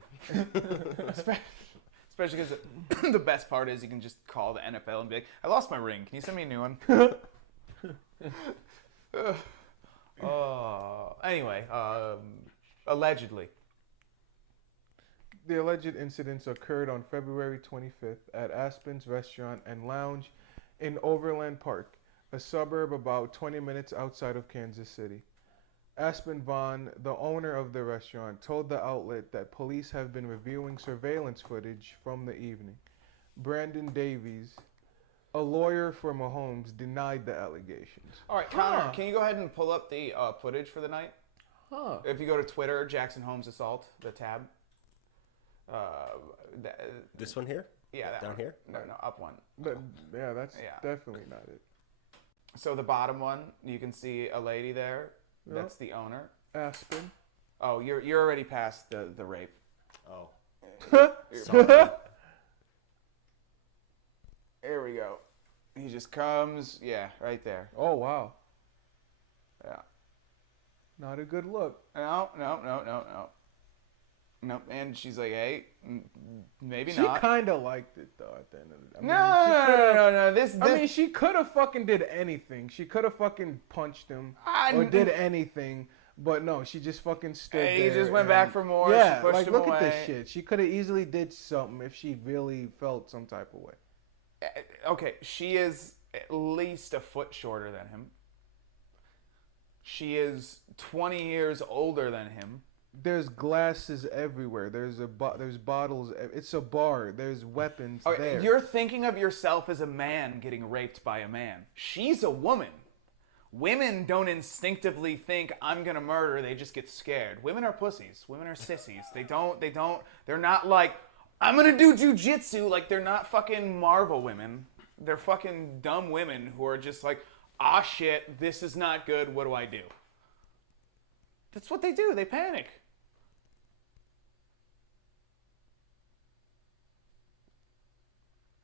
especially because the best part is you can just call the NFL and be like, I lost my ring. Can you send me a new one? Anyway, allegedly. The alleged incidents occurred on February 25th at Aspen's Restaurant and Lounge in Overland Park, a suburb about 20 minutes outside of Kansas City. Aspen Vaughn, the owner of the restaurant, told the outlet that police have been reviewing surveillance footage from the evening. Brandon Davies, a lawyer for Mahomes, denied the allegations. All right, Connor, can you go ahead and pull up the footage for the night? Huh. If you go to Twitter, Jackson Holmes Assault, the tab. This one here? Yeah, that Down one. here? No, up one. Yeah, that's Yeah. definitely not it. So the bottom one, you can see a lady there. Yep. That's the owner. Aspen. Oh, you're already past the rape. Oh. Sorry. Here we go. He just comes. Yeah, right there. Oh, wow. Yeah. Not a good look. No. Nope. And she's like, hey, maybe She not. kind of liked it though. At the end of the day, No. This. I mean, she could have fucking did anything. She could have fucking punched him or did anything. But no, she just fucking stood there. He just went back for more. Yeah, she pushed like him look away. at this shit. She could have easily did something if she really felt some type of way. Okay, she is at least a foot shorter than him. She is 20 years older than him. There's glasses everywhere. There's bottles. It's a bar. There's weapons there. You're thinking of yourself as a man getting raped by a man. She's a woman. Women don't instinctively think I'm gonna murder. They just get scared. Women are pussies. Women are sissies. They're not like, I'm gonna do jujitsu. Like, they're not fucking Marvel women. They're fucking dumb women who are just like, ah shit, this is not good. What do I do? That's what they do. They panic.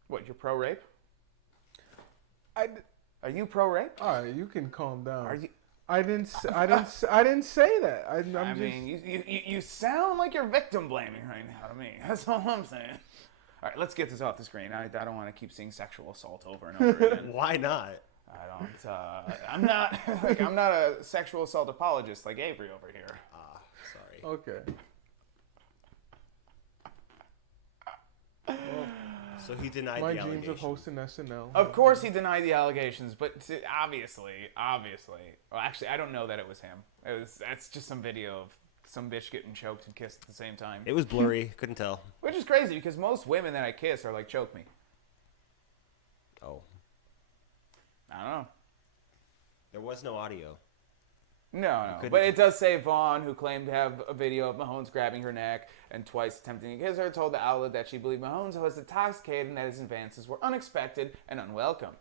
What, you're pro-rape? Are you pro-rape? All right, you can calm down. Are you? I didn't say that. I mean, you sound like you're victim blaming right now to me. That's all I'm saying. All right, let's get this off the screen. I don't want to keep seeing sexual assault over and over again. Why not? I don't. I'm not. I'm not a sexual assault apologist like Avery over here. Ah, sorry. Okay. So he denied My the dreams allegation. of hosting SNL. Of course, he denied the allegations, but obviously. Well, actually, I don't know that it was him. That's just some video of some bitch getting choked and kissed at the same time. It was blurry. Couldn't tell. Which is crazy because most women that I kiss are like, choke me. Oh. I don't know. There was no audio. No. couldn't- But it does say Vaughn, who claimed to have a video of Mahomes grabbing her neck and twice attempting to kiss her, told the outlet that she believed Mahomes was intoxicated and that his advances were unexpected and unwelcome.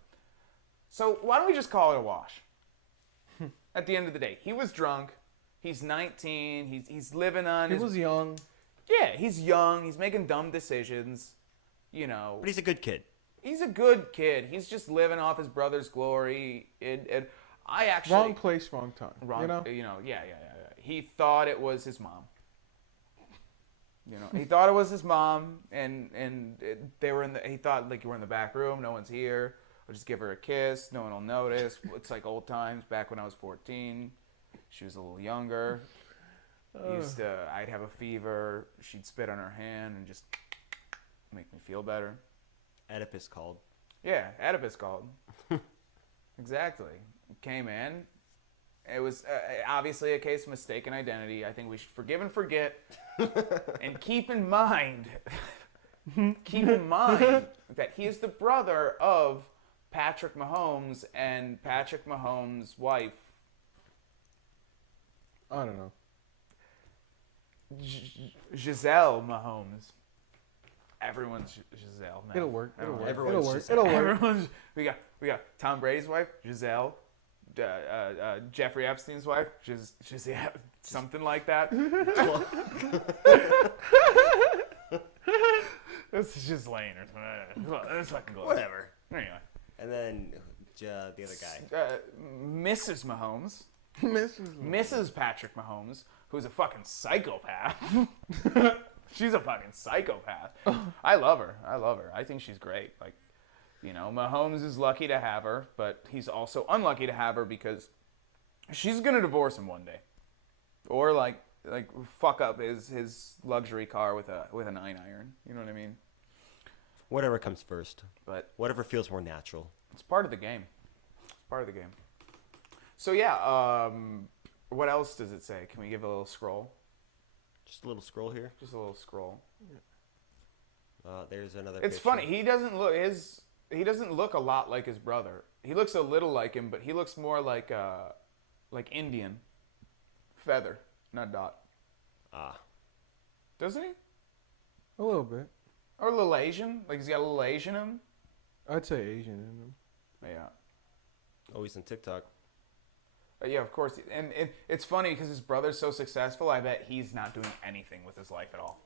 So why don't we just call it a wash? At the end of the day, he was drunk. He's 19. He's living on. He was young. Yeah, he's young. He's making dumb decisions. You know. But he's a good kid. He's a good kid. He's just living off his brother's glory. I actually Wrong place, wrong time. wrong. You know? Yeah. He thought it was his mom. He thought it was his mom, and they were in the. He thought like you were in the back room. No one's here. I'll just give her a kiss. No one will notice. It's like old times back when I was 14. She was a little younger. I'd have a fever. She'd spit on her hand and just make me feel better. Oedipus called. Yeah, Oedipus called. Exactly. Came in. It was obviously a case of mistaken identity. I think we should forgive and forget. And keep in mind that he is the brother of Patrick Mahomes and Patrick Mahomes' wife. I don't know. Giselle Mahomes. Everyone's Giselle now. It'll work. It'll work. Everyone's It'll work. Giselle. It'll work. Everyone's, we got Tom Brady's wife, Giselle. Jeffrey Epstein's wife, Giselle, something like that. This is just Lane or something. Let's fucking go. Whatever. Anyway. And then the other guy. Mrs. Mahomes. Mrs. Patrick Mahomes, who's a fucking psychopath. She's a fucking psychopath. I love her. I think she's great. Like, Mahomes is lucky to have her, but he's also unlucky to have her because she's gonna divorce him one day, or like fuck up his luxury car with a 9-iron. You know what I mean? Whatever comes first. But Whatever feels more natural. it's part of the game. So yeah, what else does it say? Can we give a little scroll? Just a little scroll here. Just a little scroll. There's another. It's picture. funny. He doesn't look a lot like his brother. He looks a little like him, but he looks more like Indian. Feather, not Dot. Ah. Doesn't he? A little bit. Or a little Asian? Like he's got a little Asian in him? I'd say Asian in them. Yeah. Oh, he's on TikTok. Yeah, of course. And it's funny because his brother's so successful, I bet he's not doing anything with his life at all.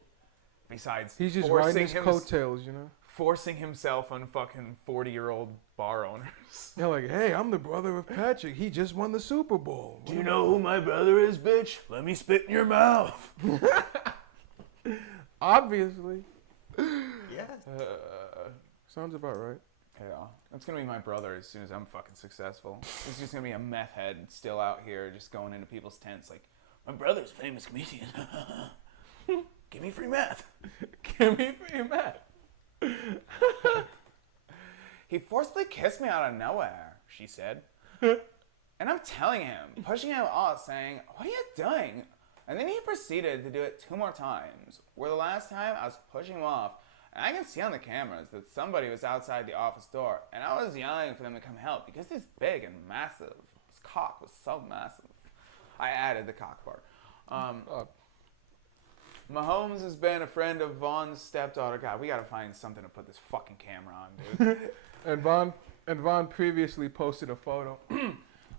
Besides He's just forcing riding his him- coattails, forcing himself on fucking 40-year-old bar owners. They're like, hey, I'm the brother of Patrick. He just won the Super Bowl. Do you know who my brother is, bitch? Let me spit in your mouth. Obviously. Yeah. Sounds about right. Yeah, that's gonna be my brother as soon as I'm fucking successful. He's just gonna be a meth head still out here just going into people's tents like, my brother's a famous comedian. Give me free meth. Give me free meth. He forcibly kissed me out of nowhere, she said. And I'm telling him, pushing him off, saying, what are you doing? And then he proceeded to do it 2 more times, where the last time I was pushing him off, and I can see on the cameras that somebody was outside the office door, and I was yelling for them to come help because he's big and massive. His cock was so massive. I added the cock part. Mahomes has been a friend of Vaughn's stepdaughter. God, we gotta find something to put this fucking camera on, dude. And Vaughn previously posted a photo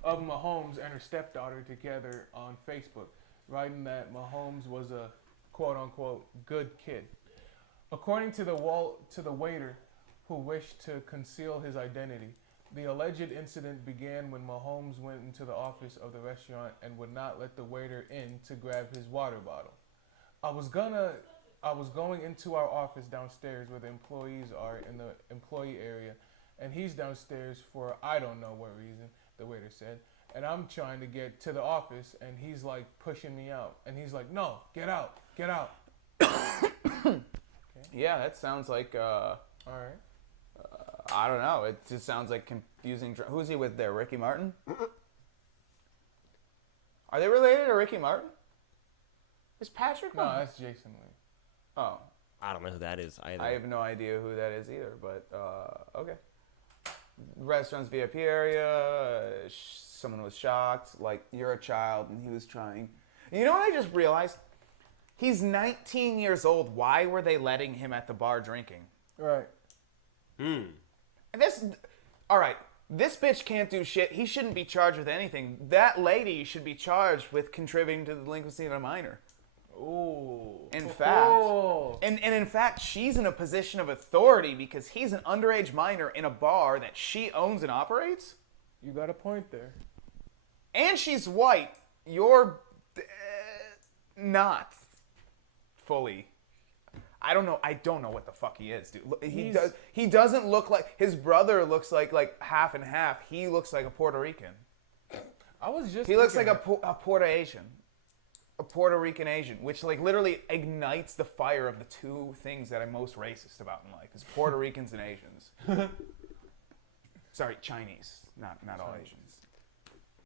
of Mahomes and her stepdaughter together on Facebook, writing that Mahomes was a quote-unquote good kid. According to the waiter who wished to conceal his identity, the alleged incident began when Mahomes went into the office of the restaurant and would not let the waiter in to grab his water bottle. I was going into our office downstairs where the employees are in the employee area, and he's downstairs for I don't know what reason, the waiter said. And I'm trying to get to the office, and he's like pushing me out. And he's like, no, get out, get out. Yeah, that sounds like, All right. I don't know. It just sounds like confusing. Who's he with there? Ricky Martin? Are they related to Ricky Martin? Is Patrick? No, Mahomes? that's Jason Lee. Oh, I don't know who that is either. I have no idea who that is either. But okay. Restaurant's VIP area. Someone was shocked. Like, you're a child, and he was trying. You know what I just realized? He's 19 years old. Why were they letting him at the bar drinking? Right. And all right, this bitch can't do shit. He shouldn't be charged with anything. That lady should be charged with contributing to the delinquency of a minor. Ooh. In fact, and in fact, she's in a position of authority because he's an underage minor in a bar that she owns and operates. You got a point there. And she's white. You're not fully. I don't know what the fuck he is, dude. He doesn't look like his brother. Looks like half and half. He looks like a Puerto Rican. He looks like a Puerto Asian, a Puerto Rican Asian, which like literally ignites the fire of the two things that I'm most racist about in life: is Puerto Ricans and Asians. Sorry, Chinese, not all Asians.